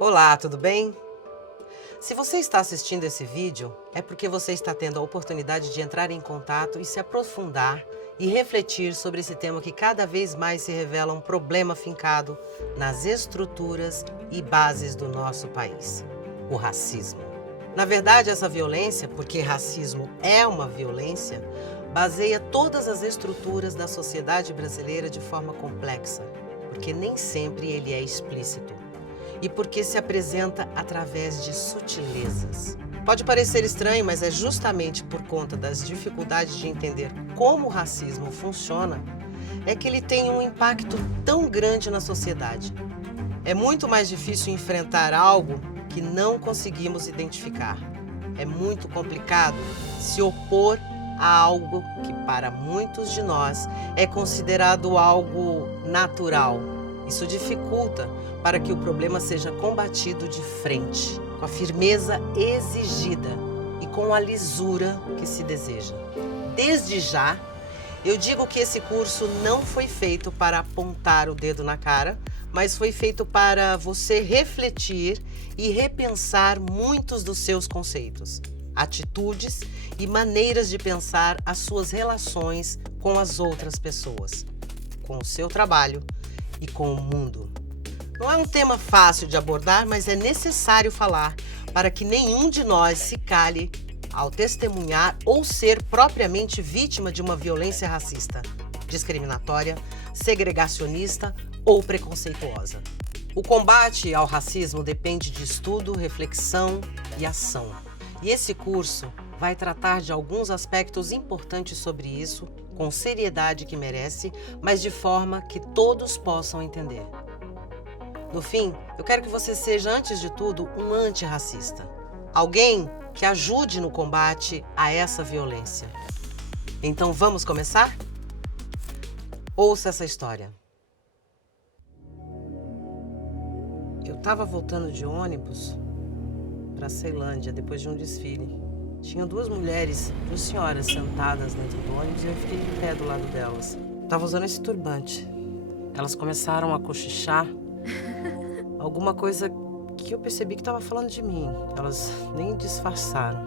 Olá, tudo bem? Se você está assistindo esse vídeo, é porque você está tendo a oportunidade de entrar em contato e se aprofundar e refletir sobre esse tema que cada vez mais se revela um problema fincado nas estruturas e bases do nosso país: o racismo. Na verdade, essa violência, porque racismo é uma violência, baseia todas as estruturas da sociedade brasileira de forma complexa, porque nem sempre ele é explícito. E porque se apresenta através de sutilezas. Pode parecer estranho, mas é justamente por conta das dificuldades de entender como o racismo funciona, é que ele tem um impacto tão grande na sociedade. É muito mais difícil enfrentar algo que não conseguimos identificar. É muito complicado se opor a algo que para muitos de nós é considerado algo natural. Isso dificulta para que o problema seja combatido de frente, com a firmeza exigida e com a lisura que se deseja. Desde já, eu digo que esse curso não foi feito para apontar o dedo na cara, mas foi feito para você refletir e repensar muitos dos seus conceitos, atitudes e maneiras de pensar as suas relações com as outras pessoas, com o seu trabalho e com o mundo. Não é um tema fácil de abordar, mas é necessário falar para que nenhum de nós se cale ao testemunhar ou ser propriamente vítima de uma violência racista, discriminatória, segregacionista ou preconceituosa. O combate ao racismo depende de estudo, reflexão e ação. E esse curso vai tratar de alguns aspectos importantes sobre isso, com seriedade que merece, mas de forma que todos possam entender. No fim, eu quero que você seja, antes de tudo, um antirracista. Alguém que ajude no combate a essa violência. Então vamos começar? Ouça essa história. Eu estava voltando de ônibus para Ceilândia depois de um desfile. Tinha duas senhoras sentadas dentro do ônibus e eu fiquei em pé do lado delas. Tava usando esse turbante. Elas começaram a cochichar alguma coisa que eu percebi que estava falando de mim. Elas nem disfarçaram.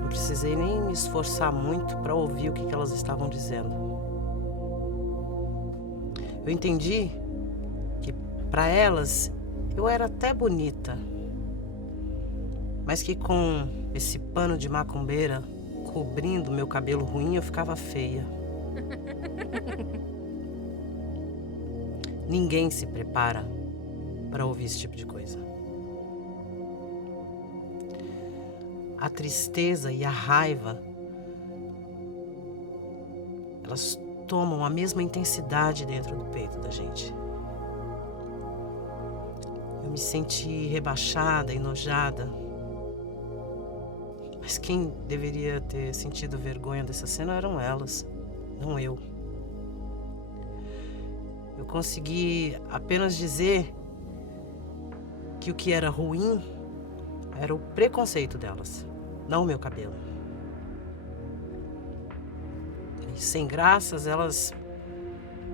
Não precisei nem me esforçar muito para ouvir o que elas estavam dizendo. Eu entendi que para elas eu era até bonita, mas que com esse pano de macumbeira cobrindo meu cabelo ruim eu ficava feia. Ninguém se prepara para ouvir esse tipo de coisa. A tristeza e a raiva, elas tomam a mesma intensidade dentro do peito da gente. Eu me senti rebaixada, enojada. Mas quem deveria ter sentido vergonha dessa cena eram elas, não eu. Eu consegui apenas dizer que o que era ruim era o preconceito delas, não o meu cabelo. E sem graças, elas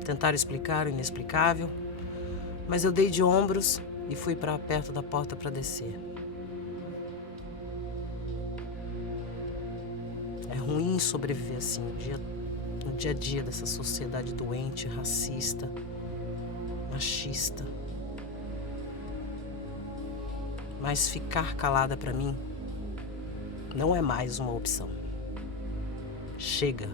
tentaram explicar o inexplicável, mas eu dei de ombros e fui para perto da porta para descer. É ruim sobreviver assim, no dia a dia dessa sociedade doente, racista, machista. Mas ficar calada para mim não é mais uma opção. Chega.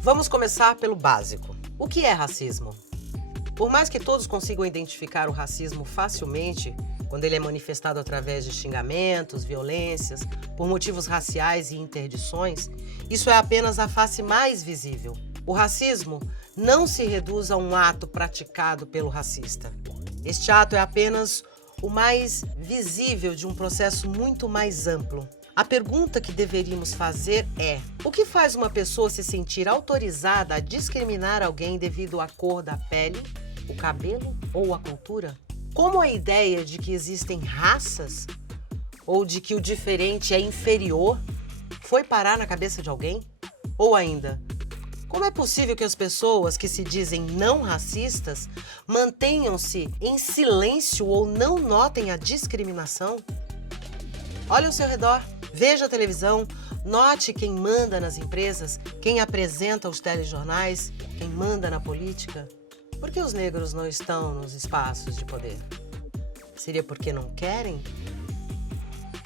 Vamos começar pelo básico. O que é racismo? Por mais que todos consigam identificar o racismo facilmente, quando ele é manifestado através de xingamentos, violências, por motivos raciais e interdições, isso é apenas a face mais visível. O racismo não se reduz a um ato praticado pelo racista. Este ato é apenas o mais visível de um processo muito mais amplo. A pergunta que deveríamos fazer é: o que faz uma pessoa se sentir autorizada a discriminar alguém devido à cor da pele, o cabelo ou a cultura? Como a ideia de que existem raças ou de que o diferente é inferior foi parar na cabeça de alguém? Ou ainda, Como é possível que as pessoas que se dizem não racistas mantenham-se em silêncio ou não notem a discriminação? Olhe ao seu redor, veja a televisão, note quem manda nas empresas, quem apresenta os telejornais, quem manda na política. Por que os negros não estão nos espaços de poder? Seria porque não querem?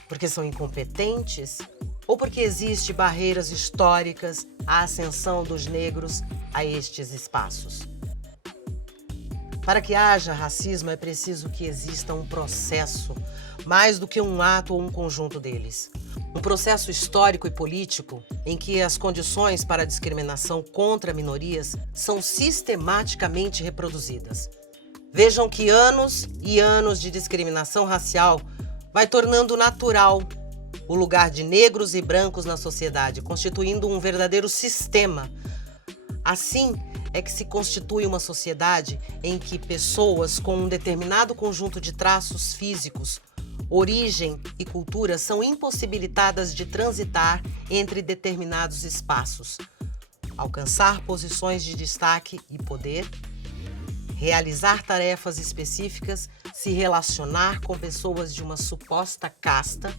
Porque são incompetentes? Ou porque existem barreiras históricas à ascensão dos negros a estes espaços? Para que haja racismo é preciso que exista um processo, mais do que um ato ou um conjunto deles. Um processo histórico e político em que as condições para a discriminação contra minorias são sistematicamente reproduzidas. Vejam que anos e anos de discriminação racial vai tornando natural o lugar de negros e brancos na sociedade, constituindo um verdadeiro sistema. Assim é que se constitui uma sociedade em que pessoas com um determinado conjunto de traços físicos, origem e cultura são impossibilitadas de transitar entre determinados espaços, alcançar posições de destaque e poder, realizar tarefas específicas, se relacionar com pessoas de uma suposta casta,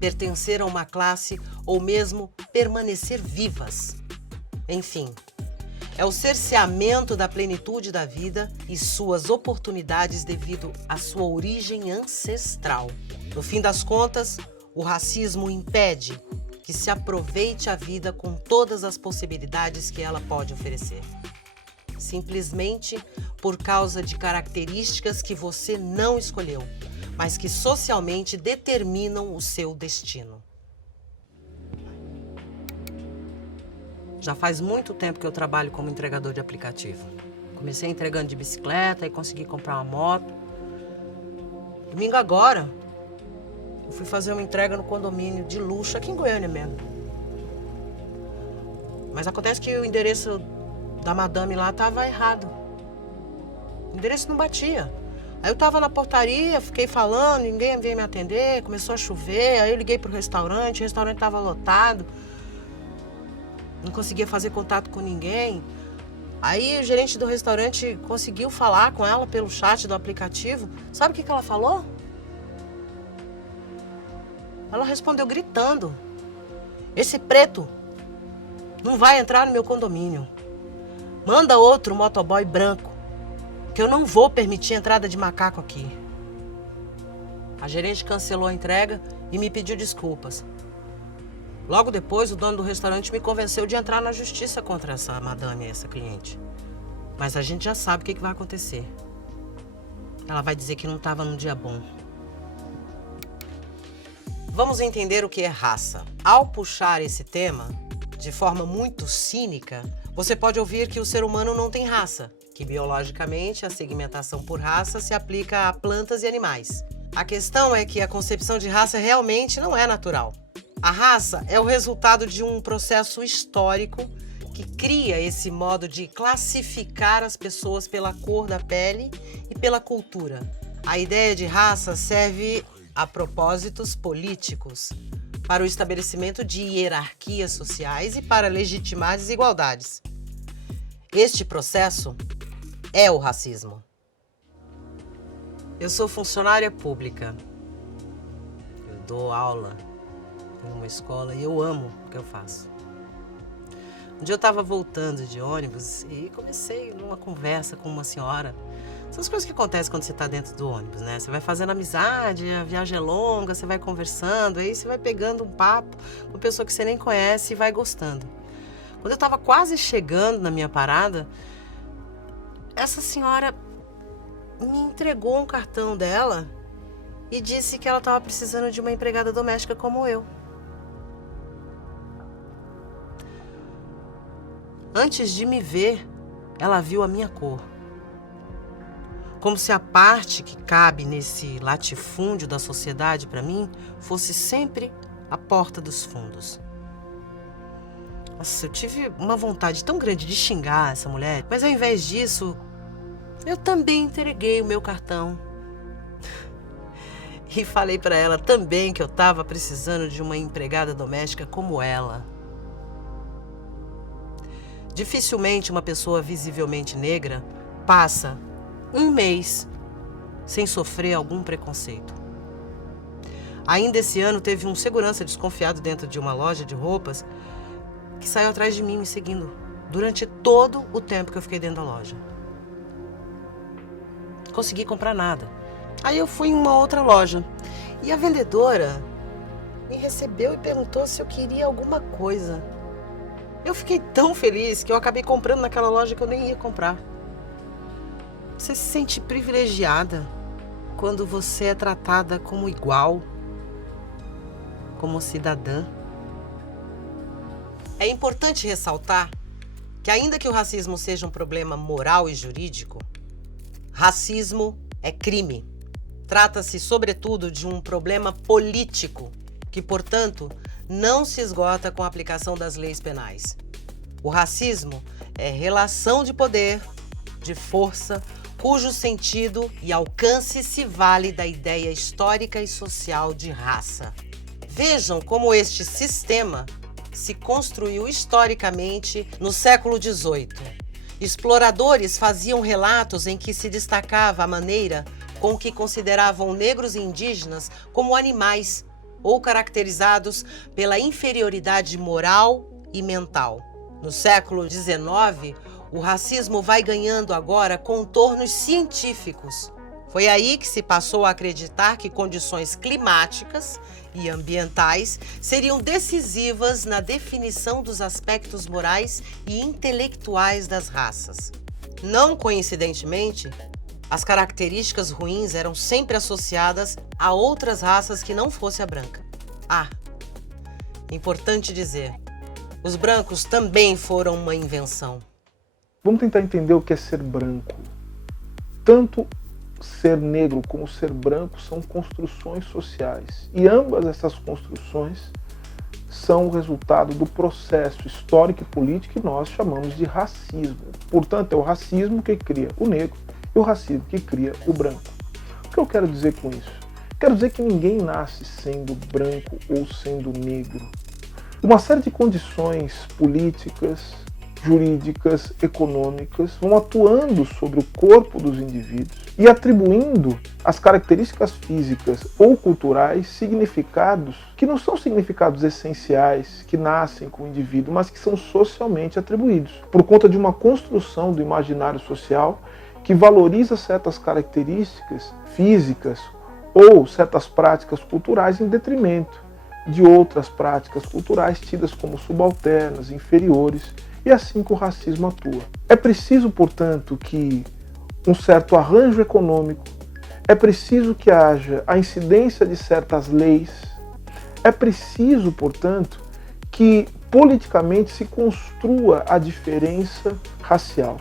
pertencer a uma classe ou mesmo permanecer vivas. Enfim, é o cerceamento da plenitude da vida e suas oportunidades devido à sua origem ancestral. No fim das contas, o racismo impede que se aproveite a vida com todas as possibilidades que ela pode oferecer. Simplesmente por causa de características que você não escolheu, mas que socialmente determinam o seu destino. Já faz muito tempo que eu trabalho como entregador de aplicativo. Comecei entregando de bicicleta e consegui comprar uma moto. Domingo agora, eu fui fazer uma entrega no condomínio de luxo aqui em Goiânia mesmo. Mas acontece que o endereço da madame lá estava errado. O endereço não batia. Aí eu tava na portaria, fiquei falando, ninguém veio me atender, começou a chover, aí eu liguei pro restaurante, o restaurante tava lotado. Não conseguia fazer contato com ninguém. Aí o gerente do restaurante conseguiu falar com ela pelo chat do aplicativo. Sabe o que ela falou? Ela respondeu gritando: "Esse preto não vai entrar no meu condomínio. Manda outro motoboy branco, que eu não vou permitir entrada de macaco aqui." A gerente cancelou a entrega e me pediu desculpas. Logo depois, o dono do restaurante me convenceu de entrar na justiça contra essa madame, essa cliente. Mas a gente já sabe o que vai acontecer. Ela vai dizer que não estava num dia bom. Vamos entender o que é raça. Ao puxar esse tema, de forma muito cínica, você pode ouvir que o ser humano não tem raça, que biologicamente a segmentação por raça se aplica a plantas e animais. A questão é que a concepção de raça realmente não é natural. A raça é o resultado de um processo histórico que cria esse modo de classificar as pessoas pela cor da pele e pela cultura. A ideia de raça serve a propósitos políticos, para o estabelecimento de hierarquias sociais e para legitimar desigualdades. Este processo é o racismo. Eu sou funcionária pública. Eu dou aula em uma escola e eu amo o que eu faço. Um dia eu estava voltando de ônibus e comecei numa conversa com uma senhora. Essas coisas que acontecem quando você está dentro do ônibus, né? Você vai fazendo amizade, a viagem é longa, você vai conversando, aí você vai pegando um papo com uma pessoa que você nem conhece e vai gostando. Quando eu estava quase chegando na minha parada, essa senhora me entregou um cartão dela e disse que ela estava precisando de uma empregada doméstica como eu. Antes de me ver, ela viu a minha cor. Como se a parte que cabe nesse latifúndio da sociedade para mim fosse sempre a porta dos fundos. Nossa, eu tive uma vontade tão grande de xingar essa mulher, mas ao invés disso, eu também entreguei o meu cartão. E falei para ela também que eu estava precisando de uma empregada doméstica como ela. Dificilmente uma pessoa visivelmente negra passa um mês sem sofrer algum preconceito. Ainda esse ano teve um segurança desconfiado dentro de uma loja de roupas que saiu atrás de mim me seguindo durante todo o tempo que eu fiquei dentro da loja. Não consegui comprar nada. Aí eu fui em uma outra loja e a vendedora me recebeu e perguntou se eu queria alguma coisa. Eu fiquei tão feliz que eu acabei comprando naquela loja que eu nem ia comprar. Você se sente privilegiada quando você é tratada como igual, como cidadã. É importante ressaltar que, ainda que o racismo seja um problema moral e jurídico, racismo é crime. Trata-se, sobretudo, de um problema político que, portanto, não se esgota com a aplicação das leis penais. O racismo é relação de poder, de força, cujo sentido e alcance se vale da ideia histórica e social de raça. Vejam como este sistema se construiu historicamente no século XVIII. Exploradores faziam relatos em que se destacava a maneira com que consideravam negros e indígenas como animais ou caracterizados pela inferioridade moral e mental. No século XIX, o racismo vai ganhando agora contornos científicos. Foi aí que se passou a acreditar que condições climáticas e ambientais seriam decisivas na definição dos aspectos morais e intelectuais das raças. Não coincidentemente, as características ruins eram sempre associadas a outras raças que não fosse a branca. Importante dizer, os brancos também foram uma invenção. Vamos tentar entender o que é ser branco. Tanto ser negro como ser branco são construções sociais. E ambas essas construções são o resultado do processo histórico e político que nós chamamos de racismo. Portanto, é o racismo que cria o negro e o racismo que cria o branco. O que eu quero dizer com isso? Quero dizer que ninguém nasce sendo branco ou sendo negro. Uma série de condições políticas, jurídicas, econômicas vão atuando sobre o corpo dos indivíduos e atribuindo às características físicas ou culturais significados que não são significados essenciais que nascem com o indivíduo, mas que são socialmente atribuídos por conta de uma construção do imaginário social que valoriza certas características físicas ou certas práticas culturais em detrimento de outras práticas culturais tidas como subalternas, inferiores, e assim que o racismo atua. É preciso, portanto, que um certo arranjo econômico, é preciso que haja a incidência de certas leis, é preciso, portanto, que politicamente se construa a diferença racial.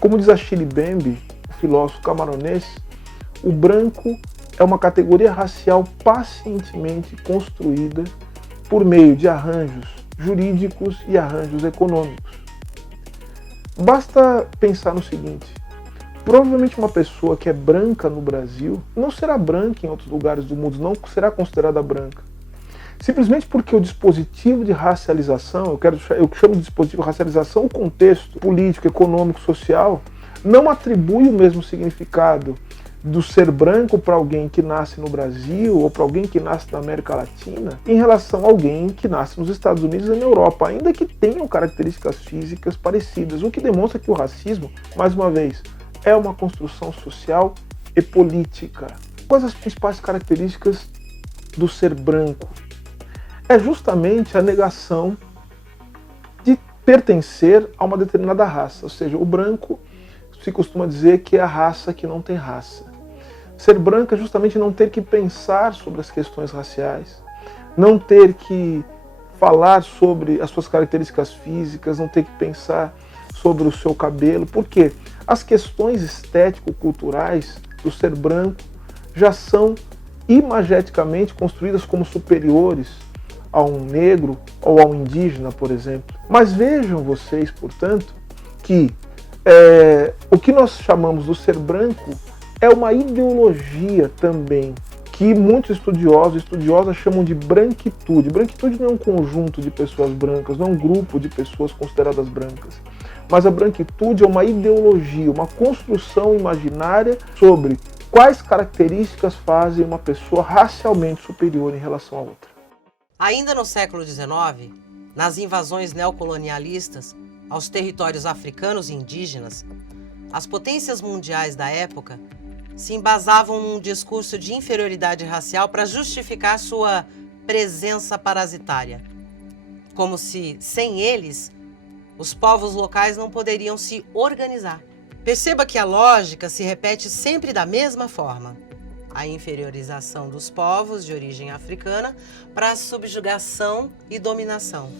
Como diz Achille Mbembe, o filósofo camaronês, o branco é uma categoria racial pacientemente construída por meio de arranjos jurídicos e arranjos econômicos. Basta pensar no seguinte: provavelmente uma pessoa que é branca no Brasil não será branca em outros lugares do mundo, não será considerada branca. Simplesmente porque o dispositivo de racialização, eu chamo de dispositivo de racialização, o contexto político, econômico, social, não atribui o mesmo significado do ser branco para alguém que nasce no Brasil ou para alguém que nasce na América Latina em relação a alguém que nasce nos Estados Unidos e na Europa, ainda que tenham características físicas parecidas, o que demonstra que o racismo, mais uma vez, é uma construção social e política. Quais as principais características do ser branco? É justamente a negação de pertencer a uma determinada raça, ou seja, o branco se costuma dizer que é a raça que não tem raça. Ser branco é justamente não ter que pensar sobre as questões raciais, não ter que falar sobre as suas características físicas, não ter que pensar sobre o seu cabelo, porque as questões estético-culturais do ser branco já são imageticamente construídas como superiores a um negro ou a um indígena, por exemplo. Mas vejam vocês, portanto, que o que nós chamamos do ser branco é uma ideologia também, que muitos estudiosas chamam de branquitude. Branquitude não é um conjunto de pessoas brancas, não é um grupo de pessoas consideradas brancas, mas a branquitude é uma ideologia, uma construção imaginária sobre quais características fazem uma pessoa racialmente superior em relação a outra. Ainda no século XIX, nas invasões neocolonialistas aos territórios africanos e indígenas, as potências mundiais da época se embasavam num discurso de inferioridade racial para justificar sua presença parasitária, como se, sem eles, os povos locais não poderiam se organizar. Perceba que a lógica se repete sempre da mesma forma. A inferiorização dos povos de origem africana para a subjugação e dominação.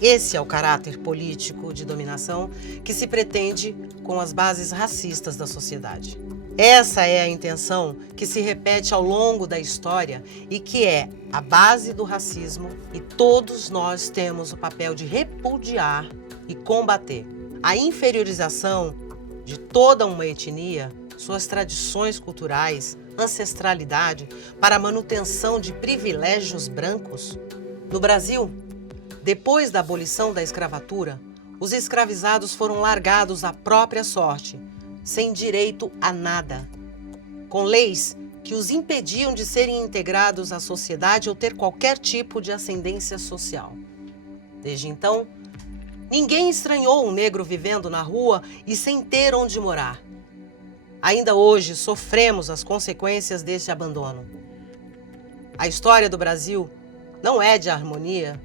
Esse é o caráter político de dominação que se pretende com as bases racistas da sociedade. Essa é a intenção que se repete ao longo da história e que é a base do racismo, e todos nós temos o papel de repudiar e combater. A inferiorização de toda uma etnia, suas tradições culturais, ancestralidade, para a manutenção de privilégios brancos. No Brasil, depois da abolição da escravatura, os escravizados foram largados à própria sorte, sem direito a nada, com leis que os impediam de serem integrados à sociedade ou ter qualquer tipo de ascendência social. Desde então, ninguém estranhou um negro vivendo na rua e sem ter onde morar. Ainda hoje sofremos as consequências deste abandono. A história do Brasil não é de harmonia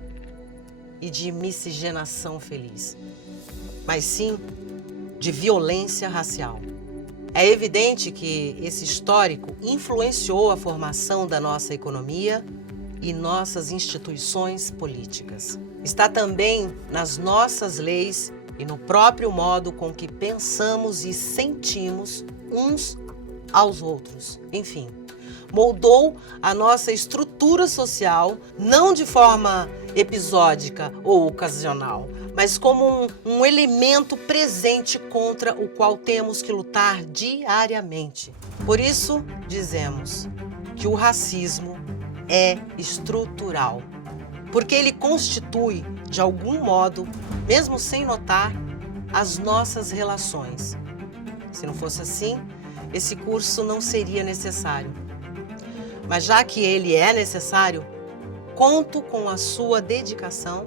e de miscigenação feliz, mas sim de violência racial. É evidente que esse histórico influenciou a formação da nossa economia e nossas instituições políticas. Está também nas nossas leis e no próprio modo com que pensamos e sentimos uns aos outros. Enfim, moldou a nossa estrutura social, não de forma episódica ou ocasional, mas como um elemento presente contra o qual temos que lutar diariamente. Por isso, dizemos que o racismo é estrutural, porque ele constitui, de algum modo, mesmo sem notar, as nossas relações. Se não fosse assim, esse curso não seria necessário. Mas já que ele é necessário, conto com a sua dedicação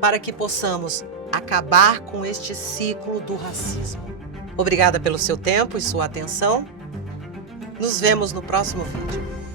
para que possamos acabar com este ciclo do racismo. Obrigada pelo seu tempo e sua atenção. Nos vemos no próximo vídeo.